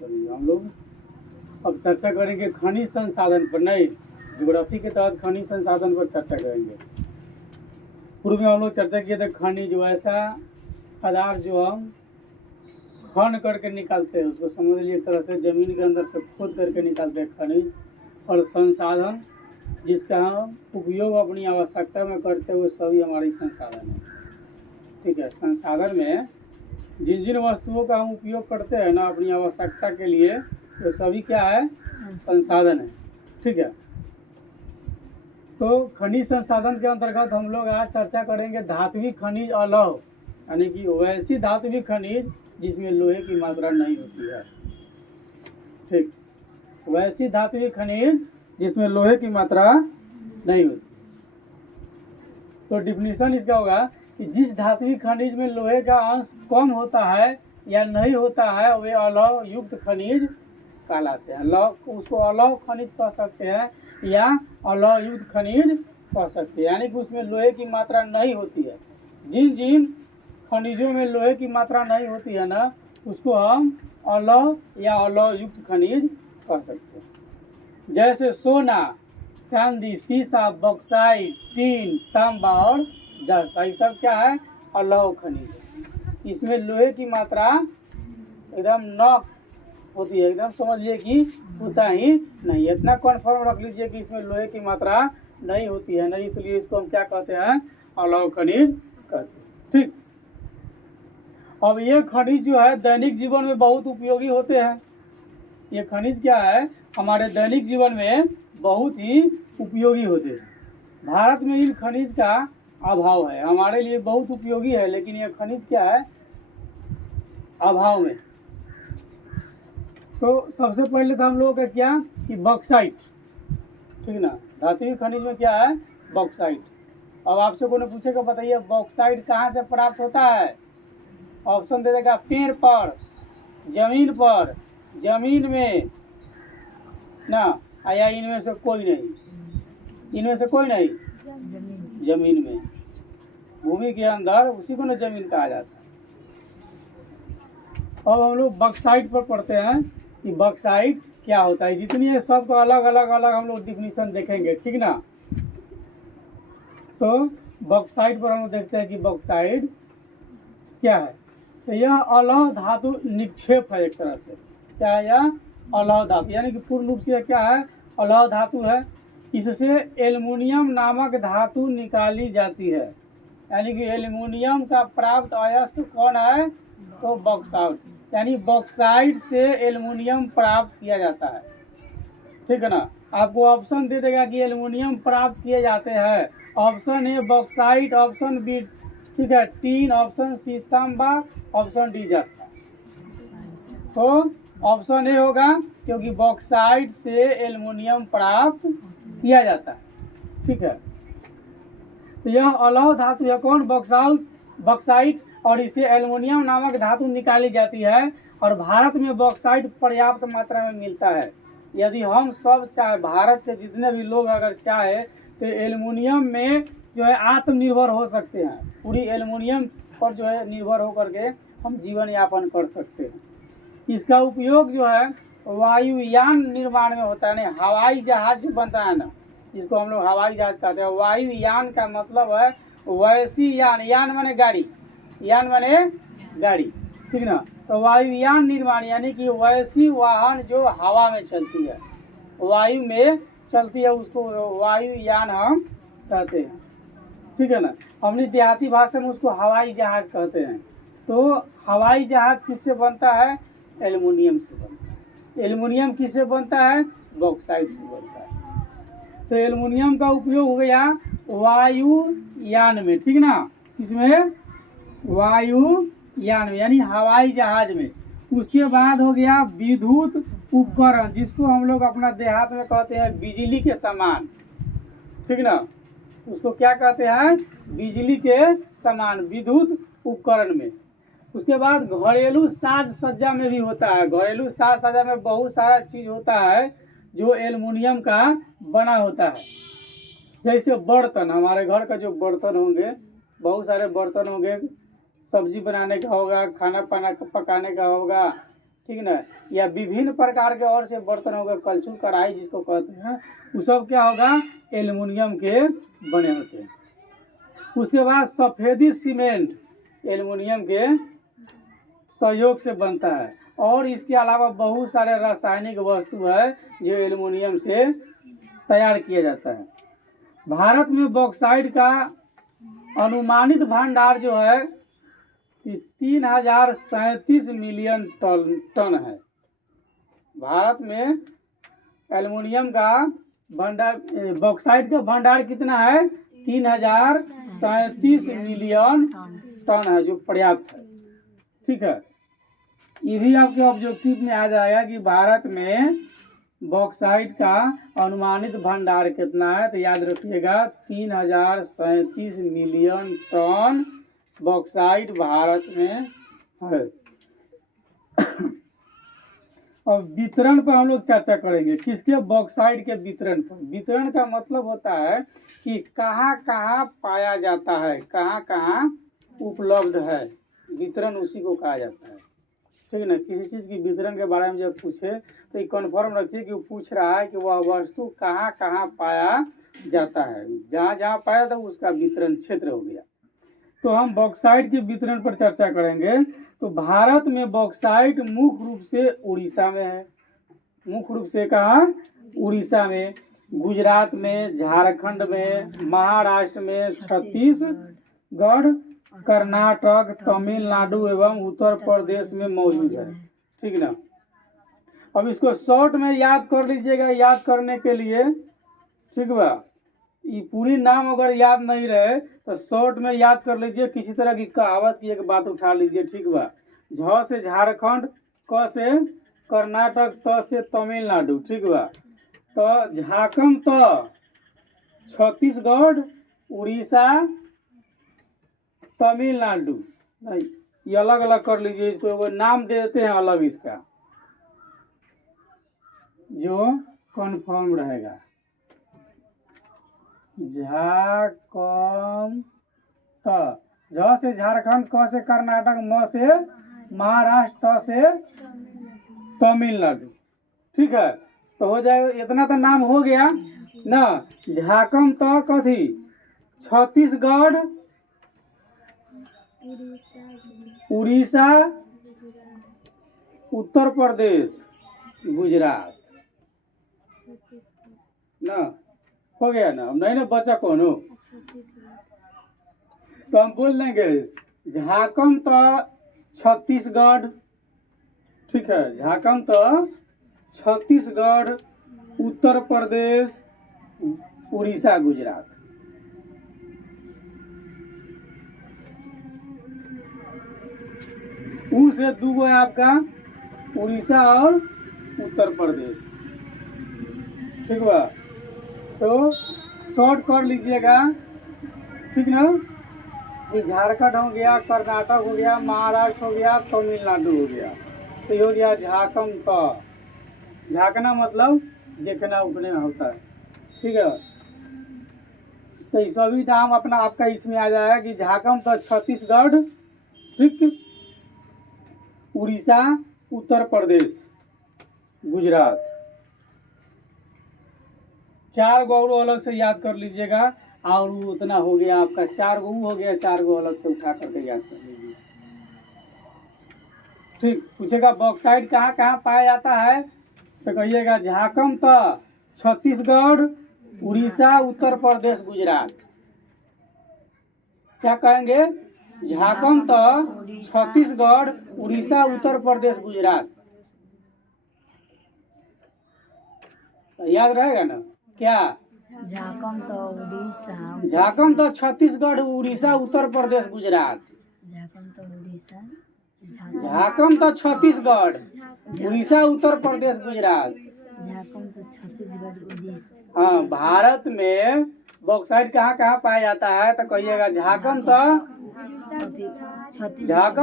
चलिए हम लोग अब चर्चा करेंगे खनिज संसाधन पर, नहीं ज्योग्राफी के तहत खनिज संसाधन पर चर्चा करेंगे। पूर्व में हम लोग चर्चा किए थे खनिज वैसा पदार्थ जो हम खन करके निकालते हैं, उसको समझ लीजिए एक तरह से जमीन के अंदर से खोद करके निकालते हैं खनिज। और संसाधन जिसका हम उपयोग अपनी आवश्यकता में करते हुए सभी हमारी संसाधन है। ठीक है, संसाधन में जिन जिन वस्तुओं का हम उपयोग करते हैं ना अपनी आवश्यकता के लिए, वो सभी क्या है, संसाधन है। ठीक है, तो खनिज संसाधन के अंतर्गत हम लोग आज चर्चा करेंगे धात्विक खनिज अलौह, यानी कि वैसी धात्विक खनिज जिसमें लोहे की मात्रा नहीं होती है। ठीक, वैसी धात्विक खनिज जिसमें लोहे की मात्रा नहीं होती। तो डिफिनीशन इसका होगा कि जिस धात्विक खनिज में लोहे का अंश कम होता है या नहीं होता है वे अलौह युक्त खनिज कहलाते हैं। उसको अलौह खनिज कह सकते हैं या अलौह युक्त खनिज कह सकते हैं, यानी कि उसमें लोहे की मात्रा नहीं होती है। जिन जिन खनिजों में लोहे की मात्रा नहीं होती है ना, उसको हम अलौह या अलौह युक्त खनिज कह सकते हैं। जैसे सोना, चांदी, शीशा, बॉक्साइट, टीन, तांबा और जस्ता, ये सब क्या है, अलौह खनिज है। इसमें लोहे की मात्रा एकदम न होती है, एकदम समझ लीजिए कि होता ही नहीं। इतना कन्फर्म रख लीजिए कि इसमें लोहे की मात्रा नहीं होती है नहीं, इसलिए इसको हम क्या कहते हैं, अलौह खनिज कहते हैं। ठीक, अब ये खनिज जो है दैनिक जीवन में बहुत उपयोगी होते हैं। ये खनिज क्या है, हमारे दैनिक जीवन में बहुत ही उपयोगी होते हैं। भारत में इन खनिज का अभाव है, हमारे लिए बहुत उपयोगी है लेकिन ये खनिज क्या है, अभाव में। तो सबसे पहले तो हम लोगों का क्या कि बॉक्साइट, ठीक ना, धात्विक खनिज में क्या है, बॉक्साइट। अब आपसे कोई पूछेगा बताइए बॉक्साइट कहाँ से प्राप्त होता है, ऑप्शन दे देगा पेड़ पर, जमीन पर, जमीन में ना, या इनमें से कोई नहीं, इनमें से कोई नहीं, जमीन में, भूमि के अंदर, उसी को ना जमीन कहा जाता है। अब हम लोग बॉक्साइट पर पढ़ते हैं कि बॉक्साइट क्या होता है। जितनी है सबको अलग अलग हम लोग डिफिनीशन देखेंगे, ठीक ना। तो बॉक्साइट पर हम लोग देखते हैं कि बॉक्साइट क्या है। तो यह अलौह धातु निक्षेप है, एक तरह से क्या है, यह अलौह धातु, यानी कि पूर्ण रूप से क्या है, अलौह धातु है। इससे एल्युमिनियम नामक धातु निकाली जाती है, यानी कि एल्युमिनियम का प्राप्त अयस्क कौन है, तो बॉक्साइट, यानी बॉक्साइट से एल्युमिनियम प्राप्त किया जाता है। ठीक है ना, आपको ऑप्शन दे देगा कि एल्युमिनियम प्राप्त किए जाते हैं। Option A bauxite, option B ठीक है टीन, ऑप्शन सी तांबा, ऑप्शन डी जस्ता। तो ऑप्शन ए होगा क्योंकि बॉक्साइट से एल्युमिनियम प्राप्त किया जाता है। ठीक है, तो यह अलौह धातु है कौन, बॉक्साइट, और इसे एल्युमिनियम नामक धातु निकाली जाती है। और भारत में बॉक्साइट पर्याप्त मात्रा में मिलता है। यदि हम सब चाहे, भारत के जितने भी लोग अगर चाहे तो एल्युमिनियम में जो है आत्मनिर्भर हो सकते हैं। पूरी एल्युमिनियम पर जो है निर्भर होकर के हम जीवन यापन कर सकते हैं। इसका उपयोग जो है वायुयान निर्माण में होता है, नहीं हवाई जहाज जो बनता है ना, जिसको हम लोग हवाई जहाज कहते हैं। वायुयान का मतलब है वैसी यान, यान माने गाड़ी, यान माने गाड़ी, ठीक ना। तो वायुयान निर्माण यानी कि वैसी वाहन जो हवा में चलती है, वायु में चलती है, उसको वायुयान हम कहते हैं। ठीक है ना, अपनी देहाती भाषा में उसको हवाई जहाज कहते हैं। तो हवाई जहाज किससे बनता है, एल्युमिनियम से बनता है। एल्युमिनियम किससे बनता है, बॉक्साइट से बनता है। तो एल्युमिनियम का उपयोग हो गया वायुयान में, ठीक ना, किसमें, वायुयान में यानी हवाई जहाज में। उसके बाद हो गया विद्युत उपकरण, जिसको हम लोग अपना देहात में कहते हैं बिजली के समान, ठीक ना, उसको क्या कहते हैं, बिजली के समान, विद्युत उपकरण में। उसके बाद घरेलू साज सज्जा में भी होता है। घरेलू साज सज्जा में बहुत सारा चीज होता है जो एल्युमिनियम का बना होता है। जैसे बर्तन, हमारे घर का जो बर्तन होंगे, बहुत सारे बर्तन होंगे, सब्जी बनाने का होगा, खाना पकाने का होगा, ठीक ना, या विभिन्न प्रकार के और से बर्तन हो गए, कलछुल कढ़ाई जिसको कहते हैं, वो सब क्या होगा, एल्युमिनियम के बने होते हैं। उसके बाद सफेदी सीमेंट एल्युमिनियम के सहयोग से बनता है, और इसके अलावा बहुत सारे रासायनिक वस्तु है जो एल्युमिनियम से तैयार किया जाता है। भारत में बॉक्साइट का अनुमानित भंडार जो है 3037 मिलियन टन है। भारत में एल्युमिनियम का भंडार, बॉक्साइट का भंडार कितना है, 3037 मिलियन टन है, जो पर्याप्त है। ठीक है, ये भी आपके ऑब्जेक्टिव में आ जाएगा कि भारत में बॉक्साइट का अनुमानित भंडार कितना है, तो याद रखिएगा 3037 मिलियन टन बॉक्साइट भारत में है। और वितरण पर हम लोग चर्चा करेंगे, किसके, बॉक्साइट के वितरण पर। वितरण का मतलब होता है कि कहाँ कहाँ पाया जाता है, कहाँ कहाँ उपलब्ध है, वितरण उसी को कहा जाता है। ठीक है ना, किसी चीज़ की वितरण के बारे में जब पूछे तो ये कन्फर्म रखिए कि वो पूछ रहा है कि वह वस्तु कहाँ कहाँ पाया जाता है, जहाँ जहाँ पाया था उसका वितरण क्षेत्र हो गया। तो हम बॉक्साइट के वितरण पर चर्चा करेंगे। तो भारत में बॉक्साइट मुख्य रूप से उड़ीसा में है, मुख्य रूप से कहाँ, उड़ीसा में, गुजरात में, झारखंड में, महाराष्ट्र में, छत्तीसगढ़, कर्नाटक, तमिलनाडु एवं उत्तर प्रदेश में मौजूद है। ठीक ना, अब इसको शॉर्ट में याद कर लीजिएगा। याद करने के लिए, ठीक बा, ये पूरी नाम अगर याद नहीं रहे तो शॉर्ट में याद कर लीजिए, किसी तरह की कहावत की एक बात उठा लीजिए। ठीक बा, झ से झारखंड, क से कर्नाटक, त से तमिलनाडु। ठीक बा, तो झाकम त छत्तीसगढ़, उड़ीसा, तमिलनाडु, नहीं, ये अलग अलग कर लीजिए, इसको वो नाम दे देते हैं अलग, इसका जो कन्फर्म रहेगा। झाकम त, झ से झारखंड, क से कर्नाटक, म से महाराष्ट्र, त से तमिलनाडु। ठीक है, तो हो जाएगा, इतना तो नाम हो गया ना। झाकम त कथी, छत्तीसगढ़, उड़ीसा, उत्तर प्रदेश, गुजरात ना, हो गया ना, अब नहीं ना बचा कौन हो, तो हम बोल देंगे झाकम तो छत्तीसगढ़। ठीक है, झाकम तो छत्तीसगढ़, उत्तर प्रदेश, उड़ीसा, गुजरात। ऊ से दूगो है आपका उड़ीसा और उत्तर प्रदेश। ठीक बा, तो शॉर्ट कर लीजिएगा। ठीक ना, ये झारखंड हो गया, कर्नाटक हो गया, महाराष्ट्र हो गया, तमिलनाडु हो गया। तो ये हो गया झाकम का। झाकना मतलब देखना उठना होता है। ठीक है, तो ये सभी नाम अपना आपका इसमें आ जाएगा कि झाकम तो छत्तीसगढ़, ठीक, उड़ीसा, उत्तर प्रदेश, गुजरात। चार गो और अलग से याद कर लीजिएगा, और उतना हो गया आपका, चार गो हो गया, चार गो अलग से उठा करके याद कर लीजिए। ठीक, पूछेगा बॉक्साइट कहाँ कहाँ पाया जाता है, तो कहिएगा झाकम तो छत्तीसगढ़, उड़ीसा, उत्तर प्रदेश, गुजरात। क्या कहेंगे, झाकम तो छत्तीसगढ़, उड़ीसा, उत्तर प्रदेश, गुजरात। तो याद रहेगा ना, क्या, झाकम तो उड़ीसा, झाकम तो छत्तीसगढ़, उड़ीसा, उत्तर प्रदेश, गुजरात। झाकम तो उड़ीसा, झाकम तो छत्तीसगढ़, उड़ीसा, उत्तर प्रदेश, गुजरात। झाकम तो छत्तीसगढ़, उड़ीसा। हाँ, भारत में बॉक्साइट कहाँ कहाँ पाया जाता है, तो कहिएगा झाकम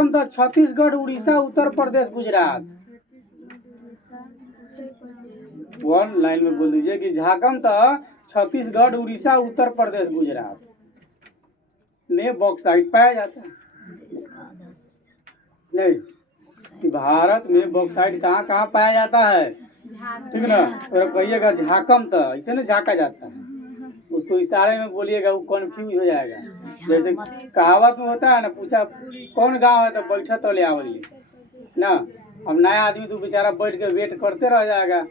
तो छत्तीसगढ़, उड़ीसा, उत्तर प्रदेश, गुजरात। वन लाइन में बोल दीजिए कि झाकम तो छत्तीसगढ़, उड़ीसा, उत्तर प्रदेश, गुजरात में बॉक्साइट पाया जाता है। नहीं, कि भारत में बॉक्साइट कहाँ कहाँ पाया जाता है, ठीक ना। तो कहिएगा झाकम, तो ऐसे ना झाका जाता है, उसको इशारे में बोलिएगा, वो कन्फ्यूज हो जाएगा। जैसे कहावत में होता है ना, पूछा कौन गांव है तो बैठा तो ले आवलिए ना। अब नया आदमी तो बेचारा बैठ के वेट करते रह जाएगा।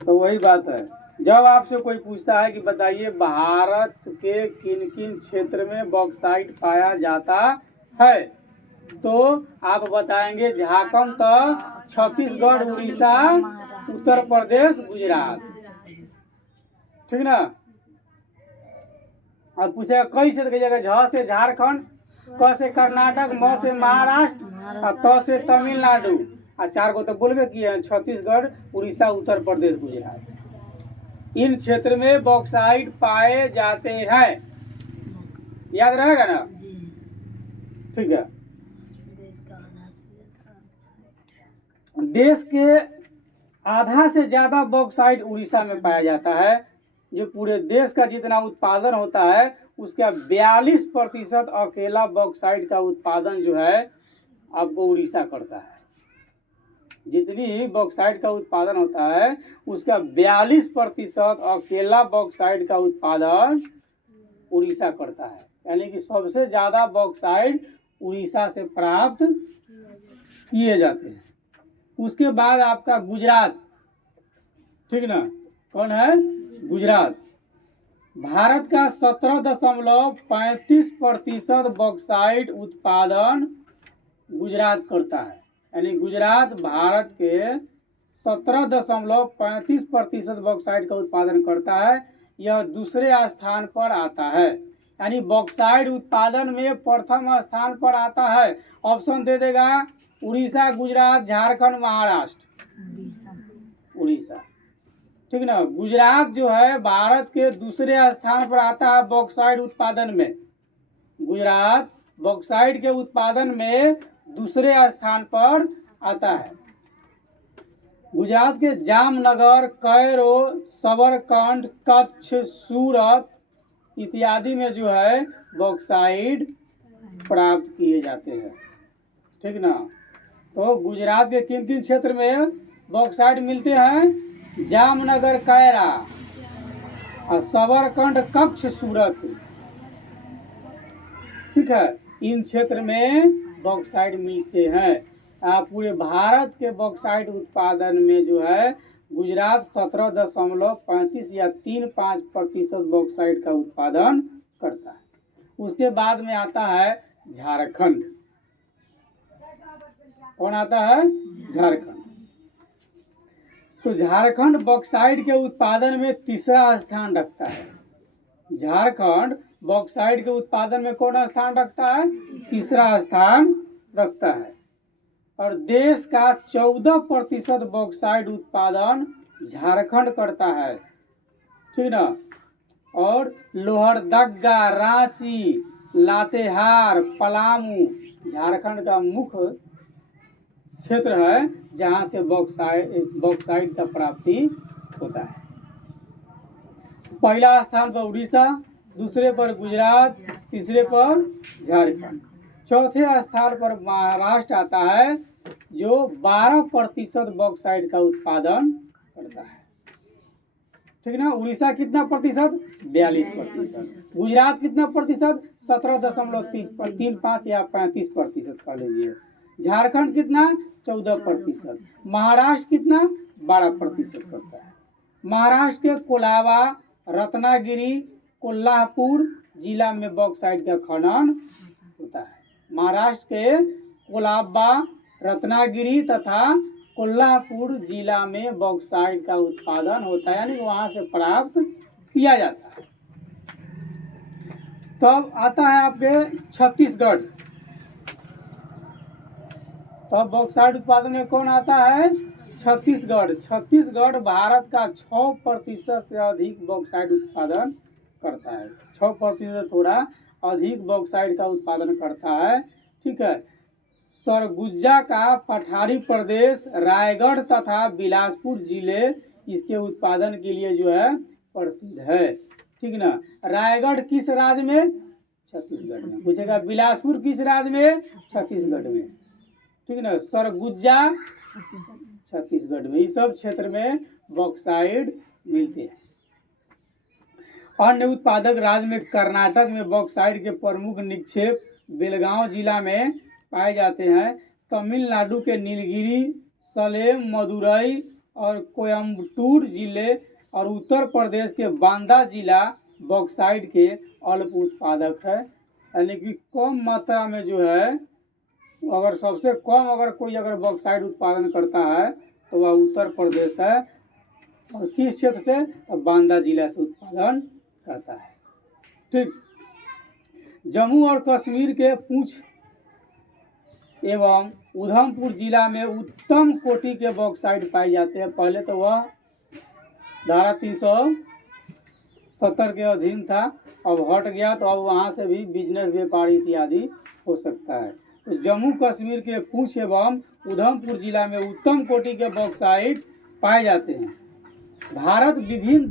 तो वही बात है, जब आपसे कोई पूछता है कि बताइए भारत के किन किन क्षेत्र में बॉक्साइट पाया जाता है, तो आप बताएंगे झाकम, तो छत्तीसगढ़, उड़ीसा, उत्तर प्रदेश, गुजरात, ठीक ना। अब पूछेगा कई से, तो कहिएगा झ से झारखंड, क से कर्नाटक, म से महाराष्ट्र, और त से तमिलनाडु, और 4 को तो बोलबे किए हैं, छत्तीसगढ़, उड़ीसा, उत्तर प्रदेश, गुजरात। इन क्षेत्र में बॉक्साइट पाए जाते हैं, याद रहेगा ना। जी। ठीक है। देश का आधा देश के आधा से ज़्यादा से ज्यादा बॉक्साइट उड़ीसा में पाया जाता है। जो पूरे देश का जितना उत्पादन होता है उसका 42% अकेला बॉक्साइट का उत्पादन जो है आपको उड़ीसा करता है। जितनी बॉक्साइट का उत्पादन होता है उसका 42% अकेला बॉक्साइट का उत्पादन उड़ीसा करता है। यानी कि सबसे ज्यादा बॉक्साइट उड़ीसा से प्राप्त किए जाते हैं। उसके बाद आपका गुजरात, ठीक ना। कौन है? गुजरात। भारत का 17.35% बॉक्साइट उत्पादन गुजरात करता है। यानी गुजरात भारत के 17.35% बॉक्साइट का उत्पादन करता है। यह दूसरे स्थान पर आता है। यानी बॉक्साइट उत्पादन में प्रथम स्थान पर आता है। ऑप्शन दे देगा उड़ीसा, गुजरात, झारखंड, महाराष्ट्र। उड़ीसा, ठीक ना। गुजरात जो है भारत के दूसरे स्थान पर आता है बॉक्साइट उत्पादन में। गुजरात बॉक्साइट के उत्पादन में दूसरे स्थान पर आता है। गुजरात के जामनगर, कैरो, सबरकंड, कच्छ, सूरत इत्यादि में जो है बॉक्साइट प्राप्त किए जाते हैं, ठीक ना। तो गुजरात के किन किन क्षेत्र में बॉक्साइट मिलते हैं? जामनगर, कैरा, और सबरकंड, कच्छ, सूरत, ठीक है। इन क्षेत्र में बॉक्साइट मिलते हैं। पूरे भारत के बॉक्साइट उत्पादन में जो है गुजरात 17.35 या 35% बॉक्साइट का उत्पादन करता है। उसके बाद में आता है झारखंड। कौन आता है? झारखंड। तो झारखंड बॉक्साइट के उत्पादन में तीसरा स्थान रखता है। झारखंड बॉक्साइट के उत्पादन में कौन स्थान रखता है? तीसरा स्थान रखता है। और देश का 14% बॉक्साइट उत्पादन झारखंड करता है, ठीक ना। और लोहरदगा, रांची, लातेहार, पलामू झारखंड का मुख्य क्षेत्र है जहां से बॉक्साइट का प्राप्ति होता है। पहला स्थान पर उड़ीसा, दूसरे पर गुजरात, तीसरे पर झारखंड, चौथे स्थान पर महाराष्ट्र आता है जो 12% बॉक्साइट का उत्पादन करता है, ठीक ना। उड़ीसा कितना प्रतिशत? 42%। गुजरात कितना प्रतिशत? 17.35 या 35% कह लीजिए। झारखंड कितना? 14%। महाराष्ट्र कितना? 12% करता है। महाराष्ट्र के कोलाबा, रत्नागिरी, कोल्हापुर जिला में बॉक्साइट का खनन होता है। महाराष्ट्र के कोलाबा, रत्नागिरी तथा कोल्हापुर जिला में बॉक्साइट का उत्पादन होता है, यानी वहां से प्राप्त किया जाता है। तब आता है आपके छत्तीसगढ़। तब बॉक्साइट उत्पादन में कौन आता है? छत्तीसगढ़। छत्तीसगढ़ भारत का 6% से अधिक बॉक्साइट उत्पादन करता है। 6% थोड़ा अधिक बॉक्साइट का उत्पादन करता है, ठीक है। सरगुजा का पठारी प्रदेश, रायगढ़ तथा बिलासपुर जिले इसके उत्पादन के लिए जो है प्रसिद्ध है, ठीक ना। रायगढ़ किस राज्य में? छत्तीसगढ़ में। पूछेगा बिलासपुर किस राज्य में? छत्तीसगढ़ में, ठीक है ना, सरगुजा छत्तीसगढ़ में, इस सब क्षेत्र में बॉक्साइट मिलते हैं। अन्य उत्पादक राज्य में कर्नाटक में बॉक्साइट के प्रमुख निक्षेप बेलगांव जिला में पाए जाते हैं। तमिलनाडु के नीलगिरी, सलेम, मदुरई और कोयम्बटूर जिले और उत्तर प्रदेश के बांदा जिला बॉक्साइट के अल्प उत्पादक है। यानी कि कम मात्रा में जो है, अगर सबसे कम अगर कोई अगर बॉक्साइट उत्पादन करता है तो वह उत्तर प्रदेश है। और किस क्षेत्र से? तो बांदा जिला से उत्पादन करता है। ठीक। जम्मू और कश्मीर के पुंछ एवं उधमपुर जिला में उत्तम कोटि के बॉक्साइट पाए जाते हैं। पहले तो वह धारा 370 के अधीन था, अब हट गया, तो अब वहाँ से भी बिजनेस व्यापार इत्यादि हो सकता है। तो जम्मू कश्मीर के पुंछ एवं उधमपुर जिला में उत्तम कोटि के बॉक्साइट पाए जाते हैं। भारत विभिन्न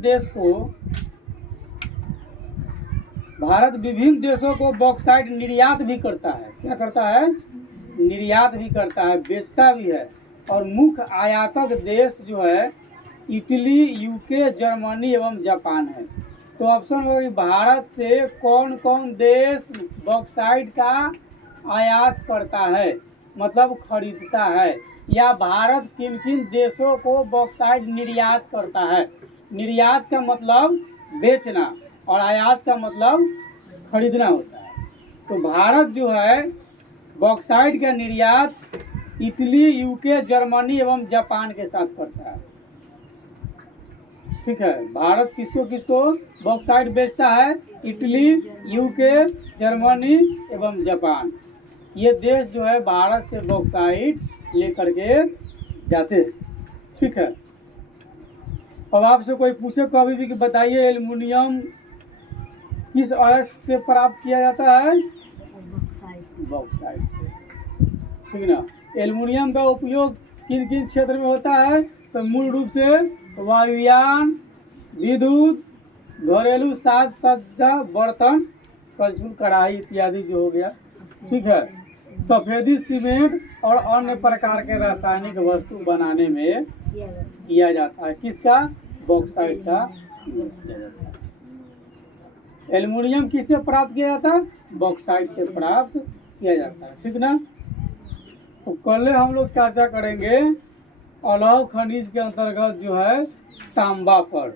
देशों को बॉक्साइट निर्यात भी करता है। क्या करता है? निर्यात भी करता है, बेचता भी है। और मुख्य आयातक देश जो है इटली, यूके, जर्मनी एवं जापान है। तो ऑप्शन होगा कि भारत से कौन कौन देश बॉक्साइट का आयात करता है, मतलब खरीदता है, या भारत किन किन देशों को बॉक्साइट निर्यात करता है। निर्यात का मतलब बेचना और आयात का मतलब खरीदना होता है। तो भारत जो है बॉक्साइट का निर्यात इटली, यूके, जर्मनी एवं जापान के साथ करता है। ठीक है, भारत किसको किसको बॉक्साइट बेचता है? इटली, यूके, जर्मनी एवं जापान। ये देश जो है भारत से बॉक्साइट लेकर के जाते हैं। ठीक है। अब आपसे कोई पूछे कभी भी कि बताइए एल्युमिनियम किस अयस्क से प्राप्त किया जाता है? बॉक्साइट से। ठीक है ना। एल्युमिनियम का उपयोग किन किन क्षेत्र में होता है? तो मूल रूप से वायुयान, विद्युत, घरेलू साज सज्जा, बर्तन, कलछुल, कढ़ाई इत्यादि जो हो गया। ठीक है। सफेदी, सीमेंट और अन्य प्रकार के रासायनिक वस्तु बनाने में किया जाता है। किसका? बॉक्साइट का किया जाता है। एल्युमिनियम किससे प्राप्त किया जाता है? बॉक्साइट से प्राप्त किया जाता है। ठीक ना। तो कल हम लोग चर्चा करेंगे अलौह खनिज के अंतर्गत जो है तांबा पर।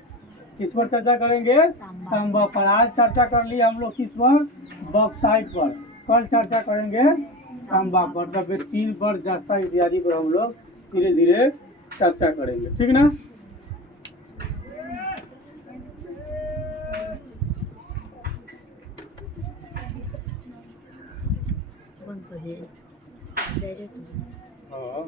किस पर चर्चा करेंगे? तांबा पर। आज चर्चा कर लिया हम लोग किस पर? बॉक्साइट पर। कल चर्चा करेंगे तांबा पर, तो फिर 3 पर, जस्ता इत्यादि पर हम लोग धीरे धीरे चर्चा करेंगे। ठीक ना। डायरेक्ट। हाँ।